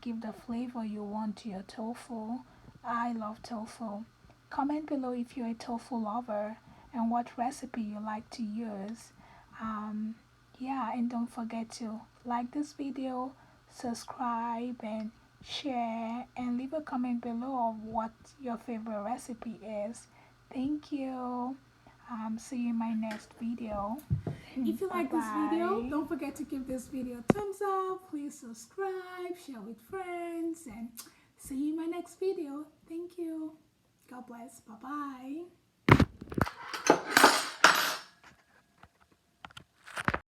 Give the flavor you want to your tofu. I love tofu. Comment below if you're a tofu lover and what recipe you like to use. Yeah, and don't forget to like this video, subscribe and share, and leave a comment below of what your favorite recipe is. Thank you. See you in my next video. If you like this Bye-bye. video, don't forget to give this video a thumbs up. Please subscribe, share with friends, and see you in my next video. Thank you. God bless. Bye-bye.